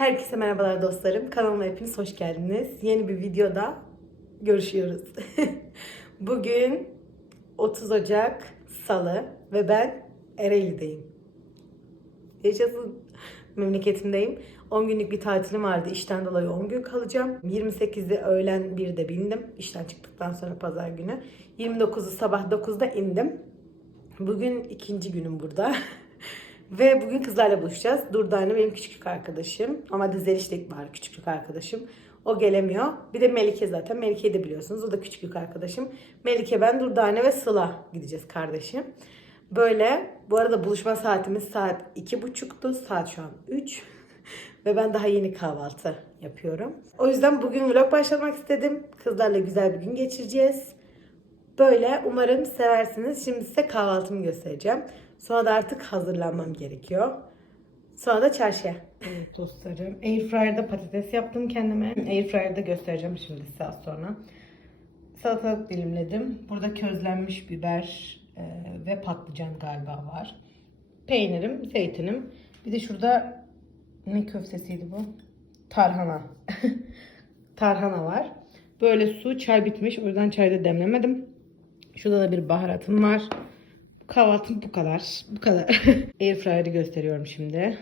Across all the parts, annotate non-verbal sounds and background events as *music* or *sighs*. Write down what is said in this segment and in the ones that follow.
Herkese merhabalar dostlarım. Kanalıma hepiniz hoş geldiniz. Yeni bir videoda görüşüyoruz. *laughs* Bugün 30 Ocak Salı ve ben Ereğli'deyim. Yaşasın. Memleketimdeyim. 10 günlük bir tatilim vardı. İşten dolayı 10 gün kalacağım. 28'i öğlen 1'de bindim. İşten çıktıktan sonra pazar günü. 29'u sabah 9'da indim. Bugün ikinci günüm burada. *laughs* Ve bugün kızlarla buluşacağız. Durdane benim küçüklük arkadaşım. Ama da Zeliş de var küçüklük arkadaşım. O gelemiyor. Bir de Melike zaten. Melike'yi de biliyorsunuz. O da küçüklük arkadaşım. Melike ben, Durdane ve Sıla gideceğiz kardeşim. Böyle. Bu arada buluşma saatimiz saat iki buçuktu. Saat şu an 3. *laughs* Ve ben daha yeni kahvaltı yapıyorum. O yüzden bugün vlog başlamak istedim. Kızlarla güzel bir gün geçireceğiz. Böyle umarım seversiniz. Şimdi size kahvaltımı göstereceğim. Sonra da artık hazırlanmam gerekiyor. Sonra da çarşıya. Evet dostlarım. Airfryer'da patates yaptım kendime. Airfryer'da göstereceğim şimdi az sonra. Salatalık dilimledim. Burada közlenmiş biber e, ve patlıcan galiba var. Peynirim, zeytinim. Bir de şurada ne köftesiydi bu? Tarhana. *laughs* Tarhana var. Böyle su, çay bitmiş. O yüzden çayda demlemedim. Şurada da bir baharatım var. Kahvaltım bu kadar. Bu kadar. *laughs* Airfryer'ı gösteriyorum şimdi.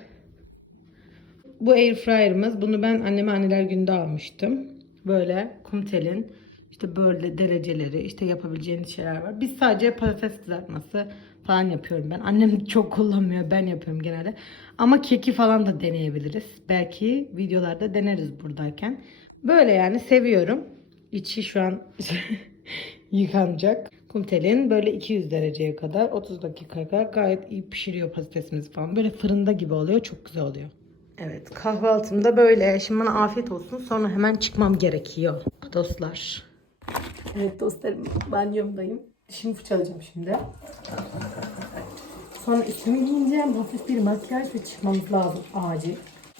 Bu airfryer'ımız. Bunu ben anneme anneler günde almıştım. Böyle kumtelin işte böyle dereceleri işte yapabileceğiniz şeyler var. Biz sadece patates kızartması falan yapıyorum ben. Annem çok kullanmıyor. Ben yapıyorum genelde. Ama keki falan da deneyebiliriz. Belki videolarda deneriz buradayken. Böyle yani seviyorum. İçi şu an *laughs* yıkanacak. Kumtelin böyle 200 dereceye kadar 30 dakikaya kadar gayet iyi pişiriyor patatesimizi falan. Böyle fırında gibi oluyor. Çok güzel oluyor. Evet kahvaltım da böyle. Şimdi bana afiyet olsun. Sonra hemen çıkmam gerekiyor. Dostlar. Evet dostlarım banyomdayım. Dişimi fırçalayacağım şimdi. Sonra üstümü giyineceğim. Hafif bir makyaj ve çıkmamız lazım acil.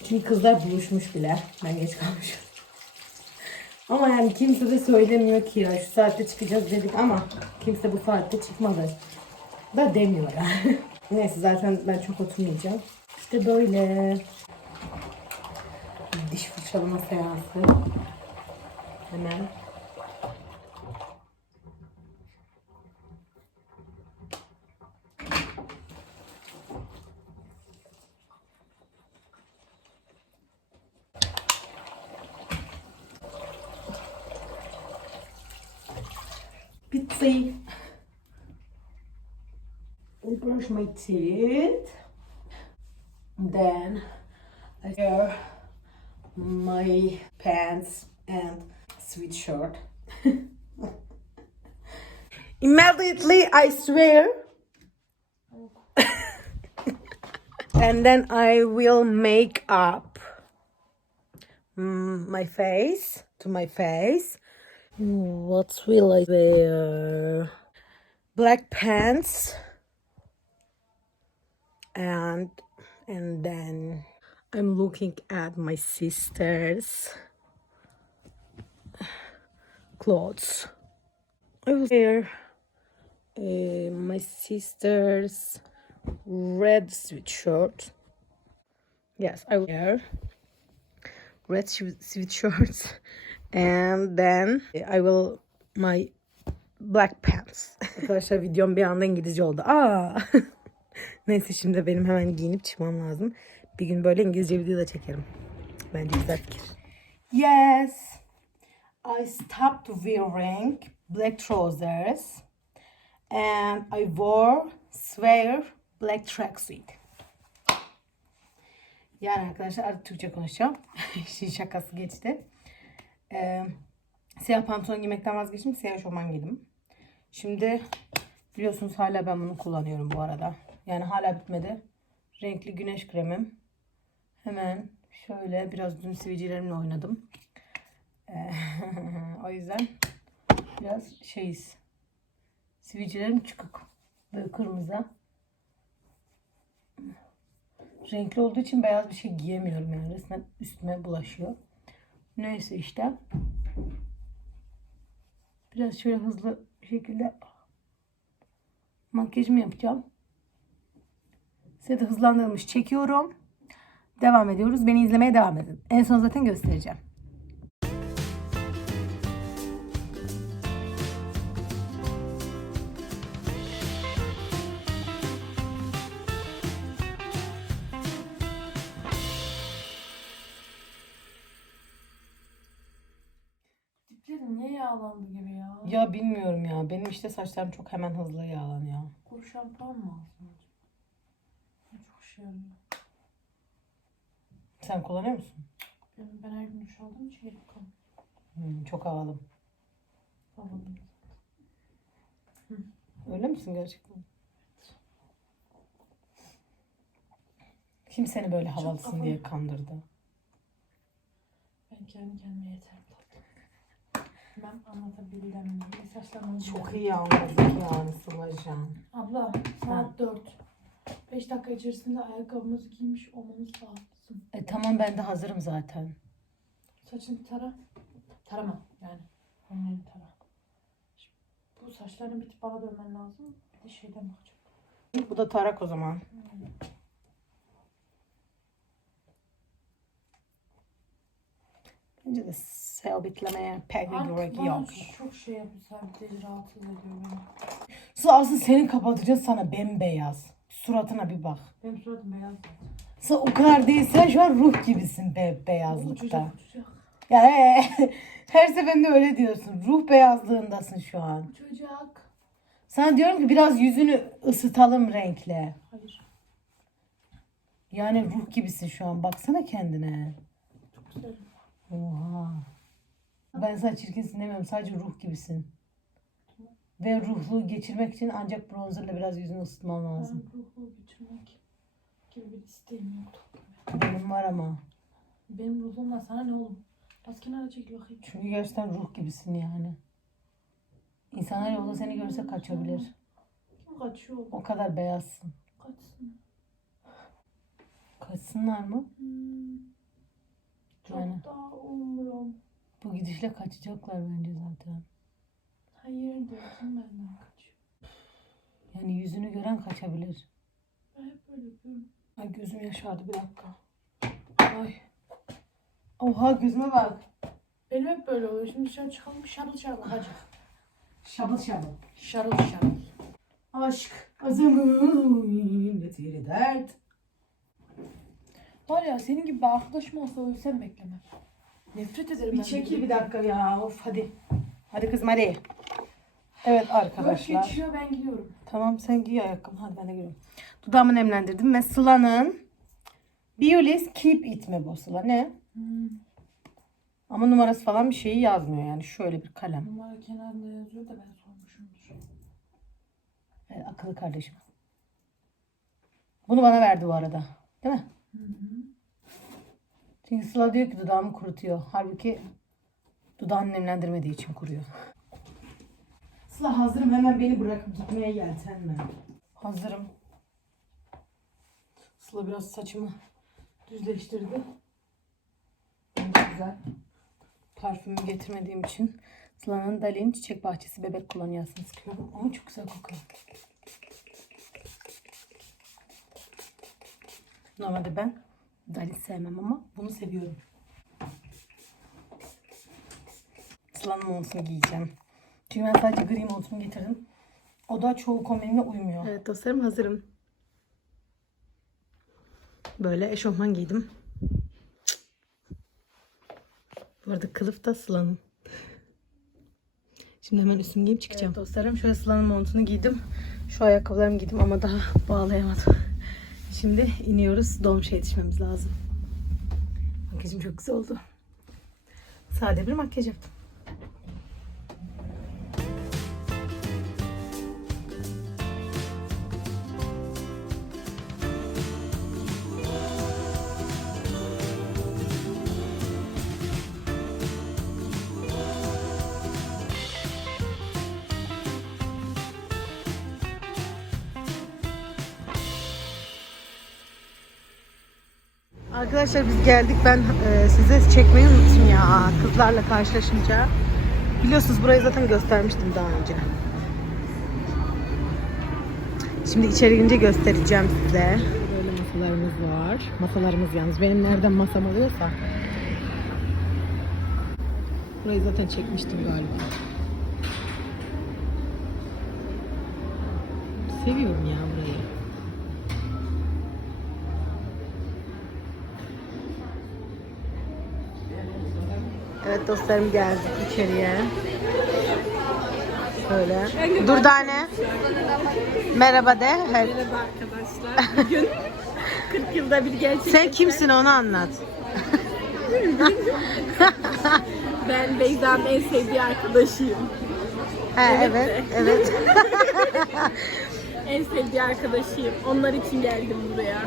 Çünkü kızlar buluşmuş bile. Ben geç kalmışım. Ama yani kimse de söylemiyor ki ya şu saatte çıkacağız dedik ama kimse bu saatte çıkmadı. Da demiyor yani. *laughs* Neyse zaten ben çok oturmayacağım. İşte böyle. Diş fırçalama seansı. Hemen. I brush my teeth. Then I wear my pants and sweatshirt. *laughs* Immediately, I swear. *laughs* and then I will make up mm, my face to my face. What will I wear? Black pants and and then I'm looking at my sister's clothes. I will wear uh, my sister's red sweatshirt. Yes, I wear red swe- sweatshirts and then I will my black pants. Arkadaşlar videom bir anda İngilizce oldu. Aa. *laughs* Neyse şimdi benim hemen giyinip çıkmam lazım. Bir gün böyle İngilizce video da çekerim. Bence güzel fikir. Yes. I stopped wearing black trousers and I wore swear black tracksuit. Yani arkadaşlar artık Türkçe konuşacağım. *laughs* Şakası geçti. Ee, siyah pantolon giymekten vazgeçtim. Siyah eşofman giydim. Şimdi biliyorsunuz hala ben bunu kullanıyorum bu arada. Yani hala bitmedi. Renkli güneş kremim. Hemen şöyle biraz dün sivilcelerimle oynadım. Ee, *laughs* o yüzden biraz şeyiz. Sivilcelerim çıkık. Böyle kırmızı. Renkli olduğu için beyaz bir şey giyemiyorum yani. Resmen üstüme bulaşıyor. Neyse işte. Biraz şöyle hızlı bir şekilde makyajımı yapacağım. Size de hızlandırılmış çekiyorum. Devam ediyoruz. Beni izlemeye devam edin. En son zaten göstereceğim. Yağlandı gibi ya? Ya bilmiyorum ya. Benim işte saçlarım çok hemen hızlı yağlanıyor. Kuru şampuan mı alsın acaba? Çok işe yarıyor. Sen kullanıyor musun? Ben, ben her gün duş aldığım için kalmıyor. Hmm, çok havalı. Havalıyım. Öyle misin gerçekten? Kim seni böyle havalısın havalı. diye kandırdı? Ben kendi kendime yeterim. Ben anlatabildim. Mesajlarımı Çok iyi anladık yani Sıla'can. Abla saat 4. 5 dakika içerisinde ayakkabımızı giymiş olmamız lazım. E tamam ben de hazırım zaten. Saçını tara. Tarama yani. Onları tara. Şimdi bu saçlarını bitip bana dönmen lazım. Bir de şeyden bakacağım. Bu da tarak o zaman. Bence de sabitlemeye pek bir gerek yok. çok şey sadece rahatsız ediyor beni. Sıla asıl seni kapatacağız sana bembeyaz. Suratına bir bak. Benim suratım beyaz. Sıla o kadar değil sen şu an ruh gibisin be beyazlıkta. uçacak. Ya he, *laughs* her seferinde öyle diyorsun. Ruh beyazlığındasın şu an. Uçacak. Sana diyorum ki biraz yüzünü ısıtalım renkle. Hayır. Yani ruh gibisin şu an. Baksana kendine. Çok güzel. Oha. Ben sana çirkinsin demiyorum. Sadece ruh gibisin. Ve ruhlu geçirmek için ancak bronzerla biraz yüzünü ısıtman Ben lazım. ruhu geçirmek gibi bir isteğim yok. Benim var ama. Benim ruhumla sana ne oğlum? Bas kenara çekil bakayım. Çünkü gerçekten ruh gibisin yani. İnsanlar yolda seni görse kaçabilir. Kim kaçıyor? O kadar beyazsın. Kaçsın. Kaçsınlar mı? Hmm. Çok Yani. daha umurum. Bu gidişle kaçacaklar bence zaten. Hayırdır kim benden kaçıyor? Yani yüzünü gören kaçabilir. Ben hep böyle yapıyorum. Ay gözüm yaşardı bir dakika. Ay. Oha gözüme bak. Benim hep böyle oluyor. Şimdi dışarı çıkalım şarıl şarıl hadi. Şabıl şabıl. Şarıl şarıl. Aşk azamın netiri dert. Var ya senin gibi bir arkadaşım olsa ölsem beklemem. Nefret ederim Bir ben çekil bir dakika ya. Of hadi. Hadi kızım hadi. Evet Dört arkadaşlar. geçiyor ben gidiyorum. Tamam sen giy ayakkabını. Hadi ben de giriyorum. Dudağımı nemlendirdim ve Sıla'nın Biolis Keep It mi bu Sıla? Ne? Hmm. Ama numarası falan bir şeyi yazmıyor yani. Şöyle bir kalem. Numara kenarında yazıyor da ben sormuşumdur. Evet, akıllı kardeşim. Bunu bana verdi bu arada. Değil mi? Hı hı. Çünkü Sıla diyor ki dudağımı kurutuyor. Halbuki dudağını nemlendirmediği için kuruyor. Sıla hazırım hemen beni bırakıp gitmeye yeltenme. Hazırım. Sıla biraz saçımı düzleştirdi. Güzel. Parfümü getirmediğim için Sıla'nın Dalin Çiçek Bahçesi bebek kolonyasını sıkıyorum. Ama çok güzel kokuyor. Normalde ben Dalin sevmem ama bunu seviyorum. Sıla'nın montunu giyeceğim. Çünkü ben sadece gri montumu getirdim. O da çoğu kombinimle uymuyor. Evet dostlarım hazırım. Böyle eşofman giydim. Bu arada kılıf da Sıla'nın. Şimdi hemen üstümü giyip çıkacağım. Evet dostlarım şöyle Sıla'nın montunu giydim. Şu ayakkabılarımı giydim ama daha bağlayamadım. Şimdi iniyoruz. Dolmuşa yetişmemiz lazım. Makyajım çok güzel oldu. Sade bir makyaj yaptım. Arkadaşlar biz geldik. Ben e, size çekmeyi unuttum ya. Kızlarla karşılaşınca. Biliyorsunuz burayı zaten göstermiştim daha önce. Şimdi içeri girince göstereceğim size. Böyle masalarımız var. Masalarımız yalnız. Benim nereden masam oluyorsa. Burayı zaten çekmiştim galiba. Seviyorum ya burayı. Evet dostlarım geldik içeriye. Şöyle. Durdane. Merhaba de. Her- arkadaşlar. Bugün *laughs* 40 yılda bir gerçek. Sen kimsin onu anlat. *laughs* Ben Beyza'nın en sevdiği arkadaşıyım. He, evet, evet. *laughs* En sevdiği arkadaşıyım. Onlar için geldim buraya.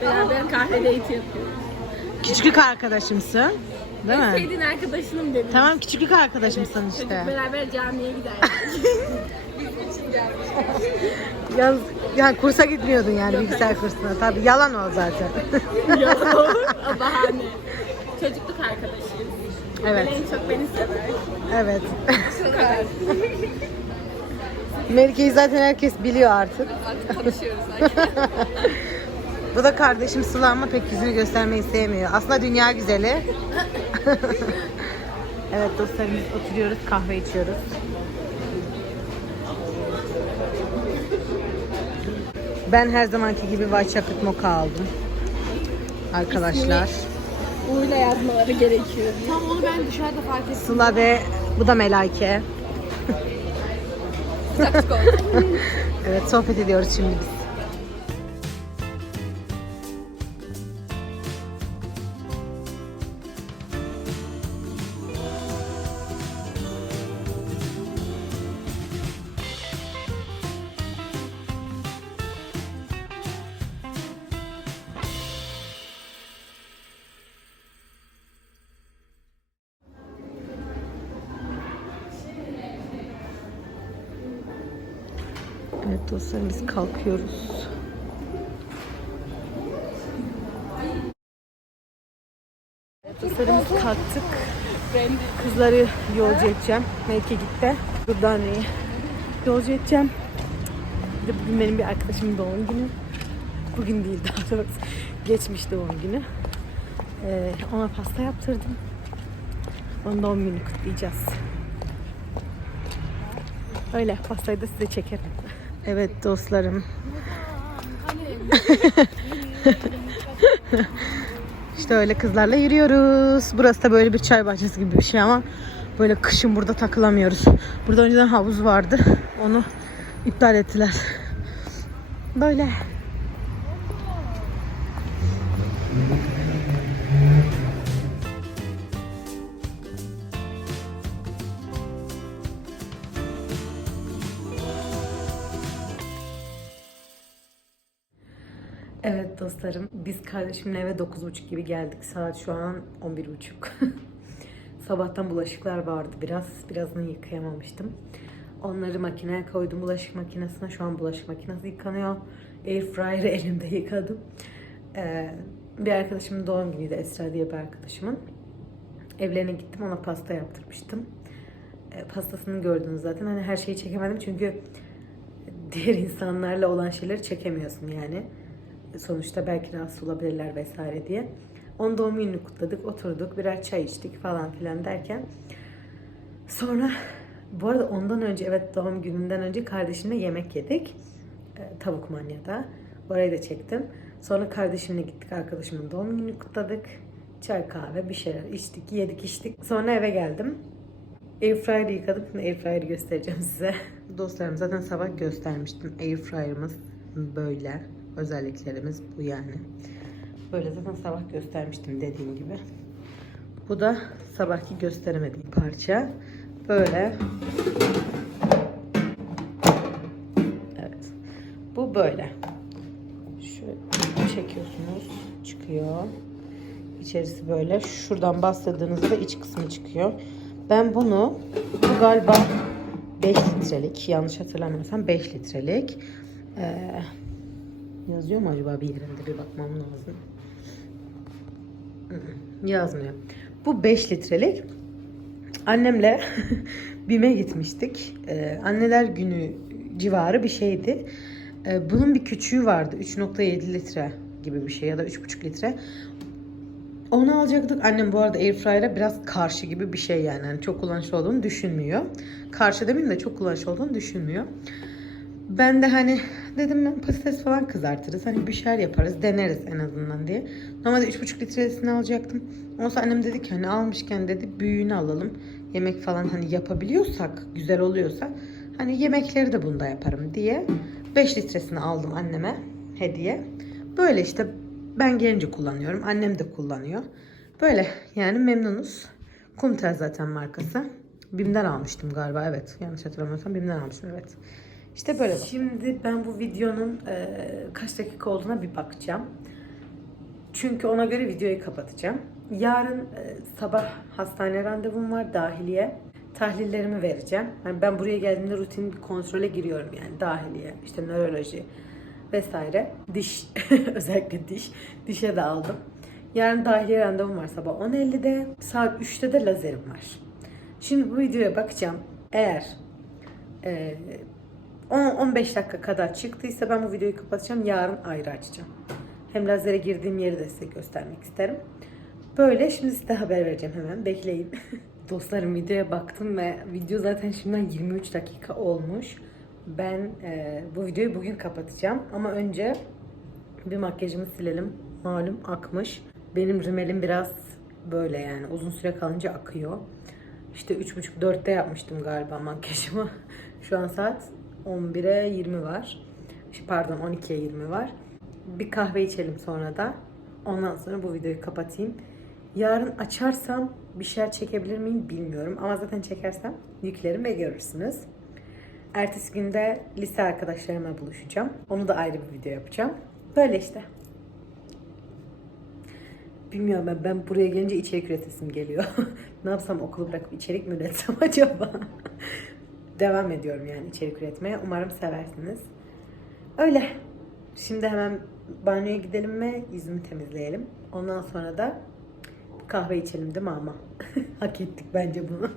Beraber kahve date yapıyoruz. Küçüklük arkadaşımsın. Değil mi? Sevdiğin arkadaşınım dedim. Tamam küçüklük arkadaşımsın Çocuk işte. beraber camiye giderdik. *laughs* Yalnız yani kursa gitmiyordun yani bilgisayar kursuna. Tabii yalan o zaten. *laughs* Yok, *laughs* o bahane. Çocukluk arkadaşıyız. evet. En çok beni sever. Evet. Melike'yi zaten herkes biliyor artık. Artık konuşuyoruz zaten. Bu da kardeşim Sıla ama pek yüzünü göstermeyi sevmiyor. Aslında dünya güzeli. *laughs* evet dostlarımız oturuyoruz, kahve içiyoruz. Ben her zamanki gibi White Chocolate Mocha aldım. Arkadaşlar. Uğur'la yazmaları gerekiyor. Tam onu ben dışarıda fark ettim. Sıla ve bu da Melaike. *laughs* evet sohbet ediyoruz şimdi biz. Dostlarım biz kalkıyoruz. Dostlarım kalktık. Kızları yolcu edeceğim. Melike gitti. Durdani'yi yolcu edeceğim. Bir de bugün benim bir arkadaşımın doğum günü. Bugün değil daha doğrusu. Geçmiş doğum günü. Ee, ona pasta yaptırdım. Onun doğum gününü kutlayacağız. Öyle pastayı da size çekerim. Evet dostlarım. *laughs* işte öyle kızlarla yürüyoruz. Burası da böyle bir çay bahçesi gibi bir şey ama böyle kışın burada takılamıyoruz. Burada önceden havuz vardı. Onu iptal ettiler. Böyle. Dostlarım, biz kardeşimle eve 9.30 gibi geldik. Saat şu an 11.30. *laughs* Sabahtan bulaşıklar vardı biraz. Birazını yıkayamamıştım. Onları makineye koydum bulaşık makinesine. Şu an bulaşık makinesi yıkanıyor. Airfryer'ı *laughs* elimde yıkadım. Ee, bir arkadaşımın doğum günüydü Esra diye bir arkadaşımın. Evlerine gittim ona pasta yaptırmıştım. Ee, pastasını gördünüz zaten. Hani her şeyi çekemedim çünkü diğer insanlarla olan şeyleri çekemiyorsun yani sonuçta belki rahatsız olabilirler vesaire diye. Onun doğum gününü kutladık, oturduk, birer çay içtik falan filan derken sonra bu arada ondan önce evet doğum gününden önce kardeşimle yemek yedik. Ee, tavuk manyada. Orayı da çektim. Sonra kardeşimle gittik arkadaşımın doğum gününü kutladık. Çay kahve bir şeyler içtik, yedik içtik. Sonra eve geldim. Airfryer'ı yıkadık. Şimdi Airfryer'ı göstereceğim size. Dostlarım zaten sabah göstermiştim. Airfryer'ımız böyle. Özelliklerimiz bu yani. Böyle zaten sabah göstermiştim dediğim gibi. Bu da sabahki gösteremediğim parça. Böyle. Evet. Bu böyle. Şöyle çekiyorsunuz. Çıkıyor. İçerisi böyle. Şuradan bastırdığınızda da iç kısmı çıkıyor. Ben bunu bu galiba 5 litrelik. Yanlış hatırlamıyorsam 5 litrelik. Ee, yazıyor mu acaba bir yerinde bir bakmam lazım. Yazmıyor. Bu 5 litrelik. Annemle *laughs* BİM'e gitmiştik. Ee, anneler günü civarı bir şeydi. Ee, bunun bir küçüğü vardı. 3.7 litre gibi bir şey ya da 3,5 litre. Onu alacaktık. Annem bu arada airfryer'a biraz karşı gibi bir şey yani. yani. Çok kullanışlı olduğunu düşünmüyor. Karşı demeyeyim de çok kullanışlı olduğunu düşünmüyor. Ben de hani dedim ben patates falan kızartırız. Hani bir şeyler yaparız. Deneriz en azından diye. Normalde 3,5 litresini alacaktım. Sonra annem dedi ki hani almışken dedi büyüğünü alalım. Yemek falan hani yapabiliyorsak, güzel oluyorsa hani yemekleri de bunda yaparım diye 5 litresini aldım anneme hediye. Böyle işte ben gelince kullanıyorum. Annem de kullanıyor. Böyle yani memnunuz. Kumtel zaten markası. Bim'den almıştım galiba evet. Yanlış hatırlamıyorsam Bim'den almıştım evet. İşte böyle bak. Şimdi ben bu videonun e, kaç dakika olduğuna bir bakacağım. Çünkü ona göre videoyu kapatacağım. Yarın e, sabah hastane randevum var dahiliye. Tahlillerimi vereceğim. Yani ben buraya geldiğimde rutin bir kontrole giriyorum yani dahiliye, işte nöroloji vesaire. Diş, *laughs* özellikle diş. Dişe de aldım. Yarın dahiliye randevum var sabah 10.50'de. Saat 3'te de lazerim var. Şimdi bu videoya bakacağım. Eğer e, 10-15 dakika kadar çıktıysa ben bu videoyu kapatacağım. Yarın ayrı açacağım. Hem lazere girdiğim yeri de size göstermek isterim. Böyle şimdi size haber vereceğim hemen. Bekleyin. *laughs* Dostlarım videoya baktım ve video zaten şimdiden 23 dakika olmuş. Ben e, bu videoyu bugün kapatacağım. Ama önce bir makyajımı silelim. Malum akmış. Benim rimelim biraz böyle yani uzun süre kalınca akıyor. İşte 3.30-4'te yapmıştım galiba makyajımı. *laughs* Şu an saat 11'e 20 var. Pardon 12'ye 20 var. Bir kahve içelim sonra da. Ondan sonra bu videoyu kapatayım. Yarın açarsam bir şeyler çekebilir miyim bilmiyorum. Ama zaten çekersem yüklerim ve görürsünüz. Ertesi günde lise arkadaşlarımla buluşacağım. Onu da ayrı bir video yapacağım. Böyle işte. Bilmiyorum ben, ben buraya gelince içerik üretesim geliyor. *laughs* ne yapsam okulu bırakıp içerik mi üretsem *laughs* acaba? Devam ediyorum yani içerik üretmeye. Umarım seversiniz. Öyle. Şimdi hemen banyoya gidelim ve yüzümü temizleyelim. Ondan sonra da kahve içelim değil mi ama? *laughs* Hak ettik bence bunu.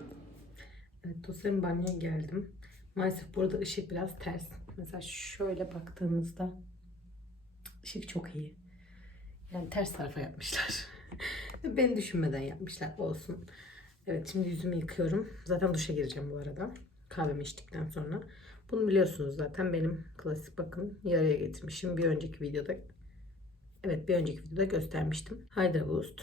Evet dostlarım banyoya geldim. Maalesef burada ışık biraz ters. Mesela şöyle baktığımızda ışık çok iyi. Yani ters tarafa yapmışlar. *laughs* Beni düşünmeden yapmışlar. Olsun. Evet şimdi yüzümü yıkıyorum. Zaten duşa gireceğim bu arada. Kahvemi içtikten sonra. Bunu biliyorsunuz zaten benim klasik bakın yarıya getirmişim. Bir önceki videoda Evet bir önceki videoda göstermiştim. Hydra Boost.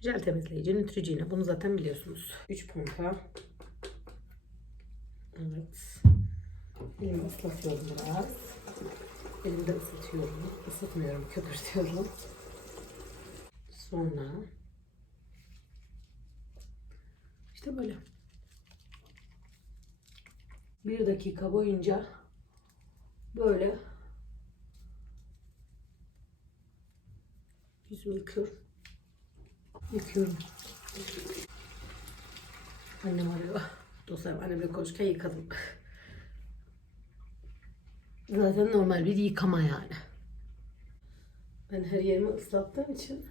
Jel temizleyici, Neutrogena. Bunu zaten biliyorsunuz. 3 pompa. Evet. Elimi ıslatıyorum biraz. Elimde ısıtıyorum. Isıtmıyorum, köpürtüyorum. Sonra işte böyle. Bir dakika boyunca böyle yüzümü yıkıyorum. Yıkıyorum. Annem arıyor. Dostlarım annemle konuşurken yıkadım. Zaten normal bir yıkama yani. Ben her yerimi ıslattığım için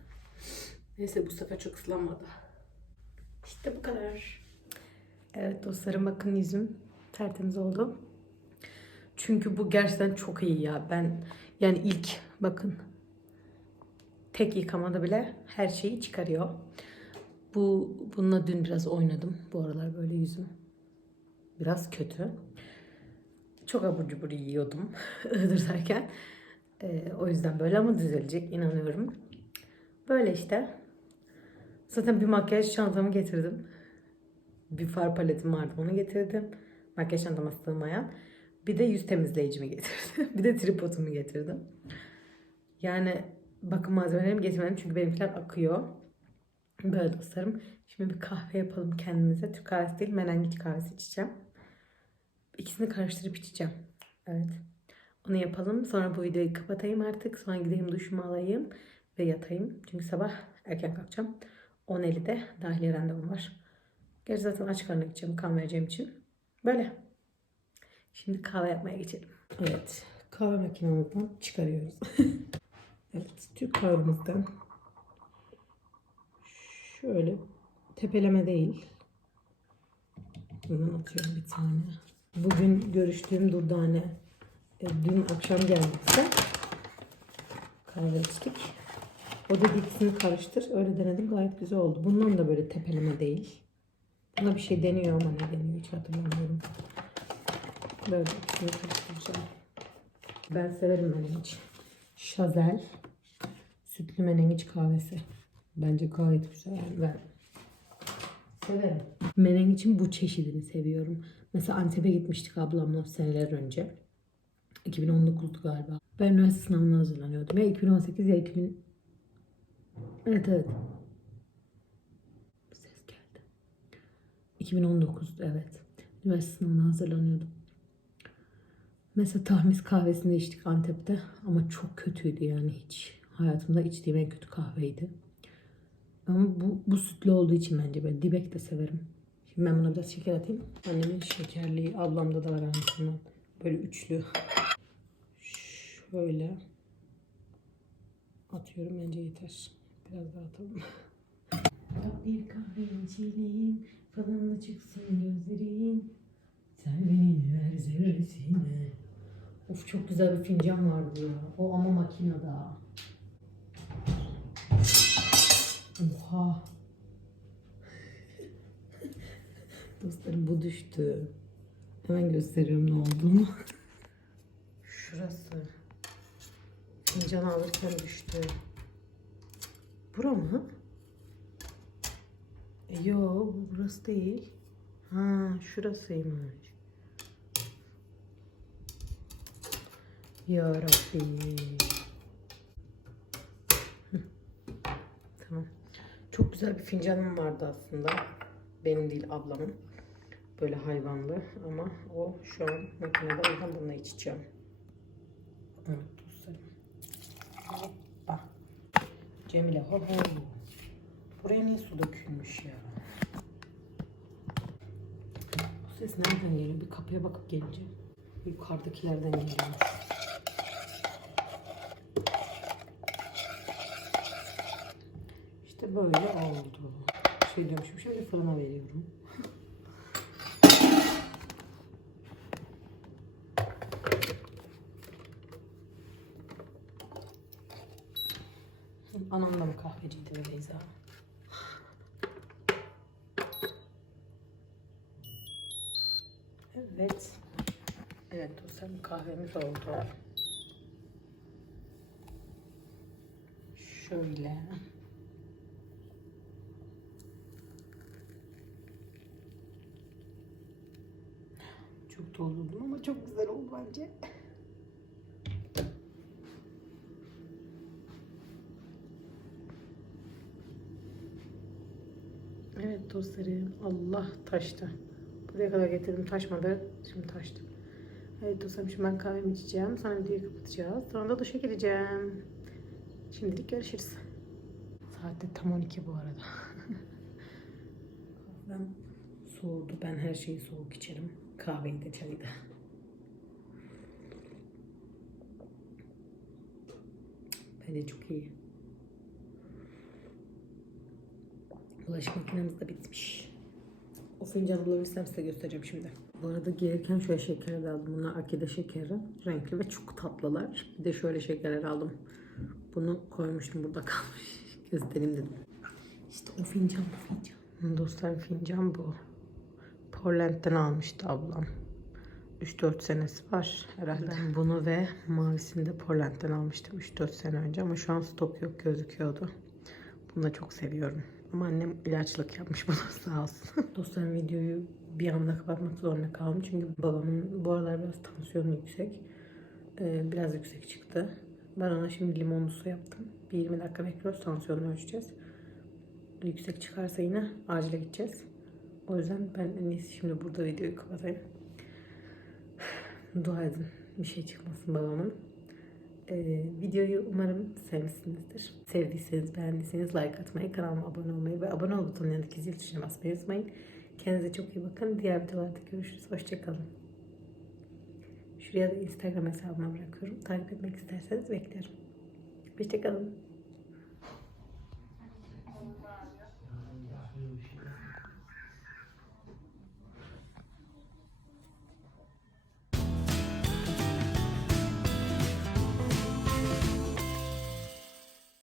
neyse bu sefer çok ıslanmadı. İşte bu kadar. Evet dostlarım bakın yüzüm tertemiz oldu. Çünkü bu gerçekten çok iyi ya. Ben yani ilk bakın tek yıkamada bile her şeyi çıkarıyor. Bu bununla dün biraz oynadım. Bu aralar böyle yüzüm biraz kötü. Çok abur cubur yiyordum *laughs* ıhdırdayken. Ee, o yüzden böyle ama düzelecek inanıyorum. Böyle işte. Zaten bir makyaj çantamı getirdim. Bir far paletim vardı onu getirdim. Makyaj çantama sığmayan. Bir de yüz temizleyicimi getirdim. *laughs* bir de tripodumu getirdim. Yani bakım malzemelerimi getirmedim çünkü benimkiler akıyor. Böyle dostlarım. Şimdi bir kahve yapalım kendimize. Türk kahvesi değil menengiç kahvesi içeceğim. İkisini karıştırıp içeceğim. Evet. Onu yapalım. Sonra bu videoyu kapatayım artık. Sonra gideyim duşumu alayım ve yatayım. Çünkü sabah erken kalkacağım. 10.50'de dahiliye randevum var. Gerçi zaten aç karnına gideceğim kan vereceğim için. Böyle. Şimdi kahve yapmaya geçelim. Evet. Kahve makinemizden çıkarıyoruz. *laughs* evet. Türk kahvemizden şöyle tepeleme değil. Bundan atıyorum bir tane. Bugün görüştüğüm Durdane e, dün akşam geldiyse kahve içtik. O dedi ikisini karıştır. Öyle denedim gayet güzel oldu. Bundan da böyle tepeleme değil. Buna bir şey deniyor ama ne deniyor hiç hatırlamıyorum. Böyle ikisini karıştıracağım. Ben severim menengiç. Şazel sütlü menengiç kahvesi. Bence gayet güzel. Yani ben severim. Menengiçin bu çeşidini seviyorum. Mesela Antep'e gitmiştik ablamla seneler önce. 2019'du galiba. Ben üniversite sınavına hazırlanıyordum. Ya 2018 ya 2000... Evet evet. Ses geldi. 2019 evet. Üniversite sınavına hazırlanıyordum. Mesela tahmis kahvesini içtik Antep'te ama çok kötüydü yani hiç. Hayatımda içtiğim en kötü kahveydi. Ama bu, bu sütlü olduğu için bence ben dibek de severim. Şimdi ben buna biraz şeker atayım. Annemin şekerliği, ablamda da var aynısından. Böyle üçlü. Şöyle. Atıyorum bence yeter. Biraz daha atalım. Bir kahve içelim, falınla çıksın gözlerin. Sen beni ver zerresine. Of çok güzel bir fincan vardı ya. O ama makinede. Oha. *laughs* Dostlarım bu düştü. Hemen gösteriyorum ne olduğunu. Şurası. Fincan alırken düştü. Bura mı? E, Yo bu burası değil. Ha şurasıymış. Ya Rabbi. Tamam. Çok güzel bir fincanım vardı aslında. Benim değil ablamın. Böyle hayvanlı ama o şu an makinede o yüzden bununla içeceğim. Evet dostlarım. Hoppa. Cemile ho ho. Buraya niye su dökülmüş ya? Bu ses nereden geliyor? Bir kapıya bakıp geleceğim. Yukarıdakilerden geliyormuş. İşte böyle oldu. Şey diyormuşum şöyle fırına veriyorum. Anam da mı kahveciydi be Beyza? Evet dostlarım kahvemiz oldu. Şöyle. Çok doldurdum ama çok güzel oldu bence. Evet dostlarım Allah taştı. Buraya kadar getirdim taşmadı. Şimdi taştı. Evet dostlarım şimdi ben kahvemi içeceğim. Sonra videoyu kapatacağız. Sonra da duşa gireceğim. Şimdilik görüşürüz. Saat de tam 12 bu arada. Kahvem soğudu. Ben her şeyi soğuk içerim. Kahveyi de çayı da. Bence çok iyi. Bulaşık makinemiz de bitmiş. O fincanı bulabilirsem size göstereceğim şimdi. Bu arada gelirken şöyle şekerler aldım. Bunlar akide şekeri. Renkli ve çok tatlılar. Bir de şöyle şekerler aldım. Bunu koymuştum burada kalmış. *laughs* Göstereyim dedim. İşte o fincan bu fincan. Dostlar fincan bu. Portland'den almıştı ablam. 3-4 senesi var herhalde. Ben bunu ve mavisini de Portland'den almıştım 3-4 sene önce ama şu an stok yok gözüküyordu. Bunu da çok seviyorum. Ama annem ilaçlık yapmış *laughs* buna sağ olsun. Dostlarım videoyu bir anda kapatmak zorunda kaldım. Çünkü babamın bu aralar biraz tansiyonu yüksek. Ee, biraz yüksek çıktı. Ben ona şimdi limonlu su yaptım. Bir 20 dakika bekliyoruz. Tansiyonunu ölçeceğiz. Yüksek çıkarsa yine acile gideceğiz. O yüzden ben en iyisi şimdi burada videoyu kapatayım. *sighs* Dua edin bir şey çıkmasın babamın. Ee, videoyu umarım sevmişsinizdir. Sevdiyseniz, beğendiyseniz like atmayı, kanalıma abone olmayı ve abone ol butonunun yanındaki zil tuşuna basmayı unutmayın. Kendinize çok iyi bakın. Diğer videolarda görüşürüz. Hoşçakalın. Şuraya da Instagram hesabıma bırakıyorum. Takip etmek isterseniz beklerim. Hoşçakalın.